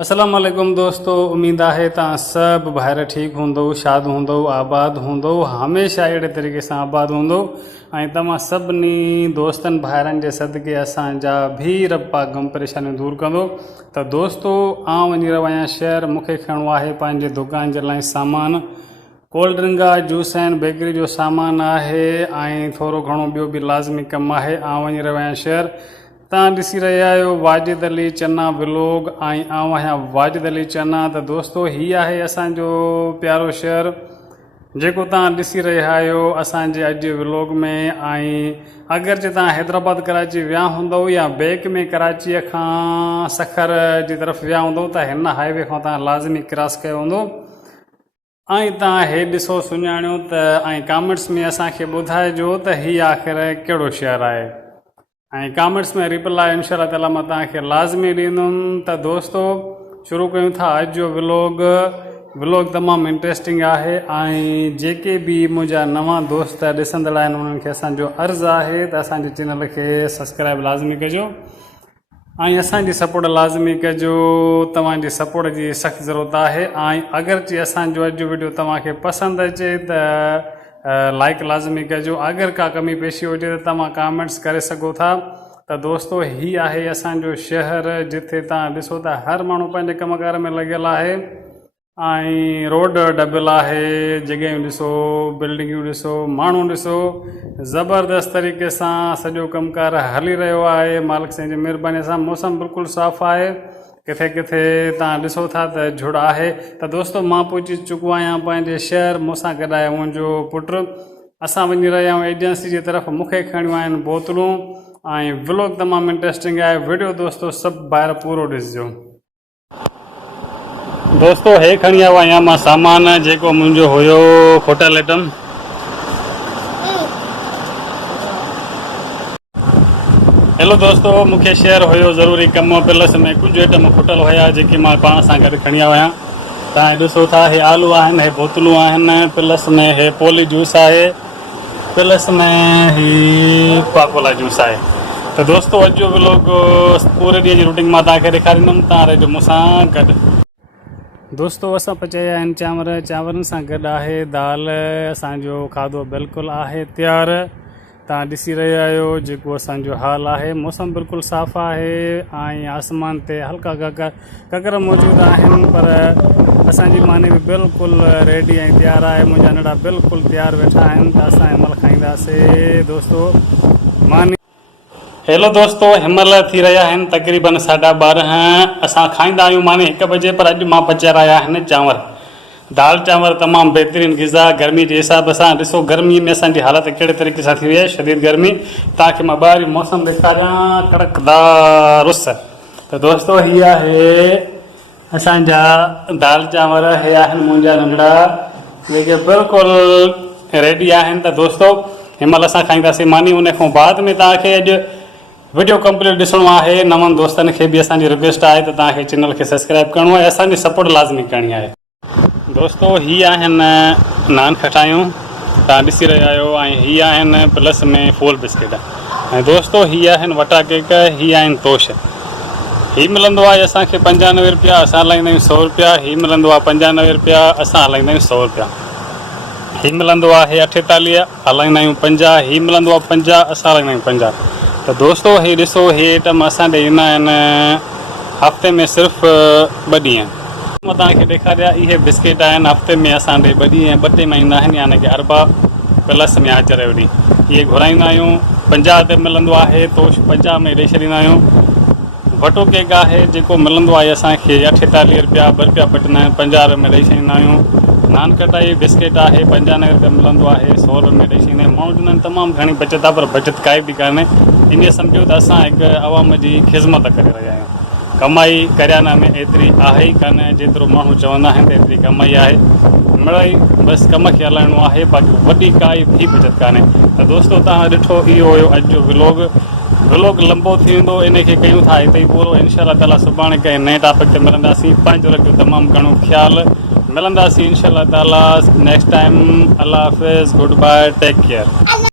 अस्सलाम वालेकुम दोस्तों, उम्मीद है तव्हां सभु ॿाहिरि ठीकु हूंदो, शाद हूंदो, आबाद हूंदो, हमेशह अहिड़े तरीक़े सां आबाद हूंदो ऐं तव्हां सभिनी दोस्तनि भाइरनि जे सदिके असांजा भी रब पाक गम परेशानियूं दूरि कंदो। त दोस्तो आउं वञी रहियो आहियां शहर, मूंखे खणणो आहे पंहिंजे दुकान जे लाइ सामान, कोल्ड ड्रिंक आहे, जूस आहिनि, बेकरी जो सामान आहे ऐं थोरो घणो ॿियो बि लाज़मी कमु आहे। आउं वञी रहियो आहियां शहर। तव्हां ॾिसी रहिया आहियो वाजिद अली चन्ना व्लॉग ऐं आउं आहियां वाजिद अली चन्ना। त दोस्तो हीअ आहे असांजो प्यारो शहर जेको तव्हां ॾिसी रहिया आहियो असांजे अॼु व्लॉग में। ऐं अगरि जे तव्हां हैदराबाद कराची विया हूंदव या बैक में कराचीअ खां सखर जी तरफ़ विया हूंदव त हिन हाईवे खां तव्हां लाज़मी क्रॉस कयो हूंदो ऐं तव्हां हे ॾिसो सुञाणियो त ऐं कॉमेंट्स में असांखे ॿुधाइजो त हीअ आख़िर कहिड़ो शहर आहे ऐं कॉमेंट्स में रिप्लाई इंशाअल्लाह ताला मां तव्हांखे लाज़मी ॾींदुमि। त दोस्तो शुरू कयूं था अॼु जो व्लॉग तमामु इंट्रस्टिंग आहे ऐं जेके बि मुंहिंजा नवां दोस्त ॾिसंदड़ आहिनि उन्हनि खे असांजो अर्ज़ु आहे त असांजे चैनल खे सब्सक्राइब लाज़मी कजो ऐं असांजी सपोर्ट लाज़मी कजो। तव्हांजी सपोर्ट जी सख़्तु ज़रूरत आहे ऐं अगरि असांजो अॼु जो वीडियो तव्हांखे पसंदि अचे त लाइक लाज़मी कजो। अगरि का कमी पेशी हुजे त तव्हां कॉमेंट्स करे सघो था। त दोस्तो हीअ आहे असांजो शहर जिथे तव्हां ॾिसो था हर माण्हू पंहिंजे कमकार में लॻियल आहे ऐं रोड डबियल आहे, जॻहियूं ॾिसो, बिल्डिंगियूं ॾिसो, माण्हू ॾिसो, ज़बरदस्त तरीक़े सां सॼो कमकार हली रहियो आहे मालिक साईं जी महिरबानी सां। मौसम बिल्कुलु साफ़ु आहे, किथे किथे तव्हां ॾिसो था त झुड़ आहे। त दोस्तो मां पहुची चुको आहियां पंहिंजे शहर, मूंसां गॾु आहे मुंहिंजो पुटु। असां वञी रहिया आहियूं एजेंसी जी तरफ़, मूंखे खणियूं आहिनि बोतलूं ऐं व्लॉग तमामु इंट्रस्टिंग आहे। वीडियो दोस्तो सभु ॿाहिरि पूरो ॾिसिजो। दोस्तो हे खणी आयो आहियां मां सामान जेको मुंहिंजो हुयो होटल आइटम। हेलो दोस्तो, मूंखे शहर हुयो ज़रूरी कमु, प्लस में कुझु आइटम खुटल हुया जेके मां पाण सां गॾु खणी आयो आहियां। तव्हां ॾिसो था हे आलू आहिनि, हे बोतलूं आहिनि, प्लस में हे पोली जूस आहे, प्लस में ही कोका जूस आहे। त दोस्तो अॼु जो व्लॉग पूरे ॾींहं जी रूटीन मां तव्हांखे ॾेखारींदुमि, तव्हां रहिजो मूंसां गॾु। दोस्तो असां पचाया आहिनि चांवर, चांवरनि सां गॾु आहे दाल। असांजो खाधो बिल्कुलु आहे तयारु। तव्हां ॾिसी रहिया आहियो जेको असांजो हाल आहे। मौसम बिल्कुलु साफ़ु आहे ऐं आसमान ते हल्का ककर मौजूदु आहिनि, पर असांजी मानी बि बिल्कुलु रेडी ऐं तयारु आहे। मुंहिंजा नंढा बिल्कुलु तयारु वेठा आहिनि त असां हिनमहिल खाईंदासीं दोस्तो मानी। हेलो दोस्तो, हिनमहिल थी रहिया आहिनि तक़रीबन 12:30। असां खाईंदा आहियूं मानी 1 बजे, पर अॼु मां पचाए रहिया आहिनि चांवर। दाल चांवर तमामु बहितरीनु ग़िज़ा गर्मी जे हिसाब सां। ॾिसो गर्मीअ में असांजी हालति कहिड़े तरीक़े सां थी वई आहे, शदीद गर्मी। तव्हांखे मां ॿाहिरि मौसम ॾेखारियां, कड़कदार उस। त दोस्तो हीअ आहे असांजा दाल चांवर, हे आहिनि मुंहिंजा नंढड़ा जेके बिल्कुलु रेडी आहिनि। त दोस्तो हिनमहिल असां खाईंदासीं मानी, उन खां बाद में तव्हांखे अॼु वीडियो कंप्लीट ॾिसणो आहे। नवनि दोस्तनि खे बि असांजी रिक्वेस्ट आहे त तव्हांखे चैनल खे सब्सक्राइब करिणो आहे, असांजी सपोर्ट लाज़मी करणी आहे। दोस्तो हीअ आहिनि नान खटायूं, तव्हां ॾिसी रहिया आहियो, ऐं हीअ आहिनि प्लस में फूल बिस्किट। ऐं दोस्तो हीअ आहिनि वटा केक, हीअ आहिनि तोश। हीअ मिलंदो आहे असांखे 95 रुपया, असां हलाईंदा आहियूं 100 रुपया। हीअ मिलंदो आहे 95 रुपया, असां हलाईंदा आहियूं 100 रुपया। हीअ मिलंदो आहे 48, हलाईंदा आहियूं 50। हीअ मिलंदो आहे 50, असां हलाईंदा आहियूं 50। त दोस्तो हीअ ॾिसो, हीअ आइटम असां ॾे ईंदा आहिनि हफ़्ते में सिर्फ़ु 2 ॾींहं। मां तव्हांखे ॾेखारिया इहे बिस्किट आहिनि, हफ़्ते में असां ॾे 2 ॾींहं 2 टे में ईंदा आहिनि, यानी कि अरबा प्लस में आचर जो ॾींहुं। इहे घुराईंदा आहियूं, 50 ते मिलंदो आहे, तोश 50 में ॾेई छॾींदा आहियूं। वटो केक आहे जेको मिलंदो आहे असांखे 48 रुपया, 2 रुपया बटंदा आहिनि, 50 रुपये में ॾेई छॾींदा आहियूं। नान कटाई बिस्किट आहे 95 रुपये मिलंदो आहे, 100 रुपये में ॾेई छॾींदा आहियूं। माण्हू चवंदा आहिनि तमामु घणी बचत आहे, पर बचत काई बि कान्हे। इन सम्झो त असां हिकु अवाम जी ख़िदमत करे रहिया आहियूं। कमाई करियाना में एतिरी आहे ई कान जेतिरो माण्हू चवंदा आहिनि त एतिरी कमाई आहे। मिड़ई बसि कम खे हलाइणो आहे, बाक़ी वॾी काई बि बचत कान्हे। त दोस्तो तव्हां ॾिठो इहो हुयो अॼु जो व्लॉग लंबो थी वेंदो, इन खे कयूं था हिते ई पूरो। इंशाअल्लाह ताला सुभाणे कंहिं नए टॉपिक ते मिलंदासीं। पंहिंजो रखियो तमामु घणो ख़्यालु, मिलंदासीं इंशाअल्लाह ताला नेक्स्ट टाइम। अल्लाह हाफ़िज़, गुड बाय, टेक केयर।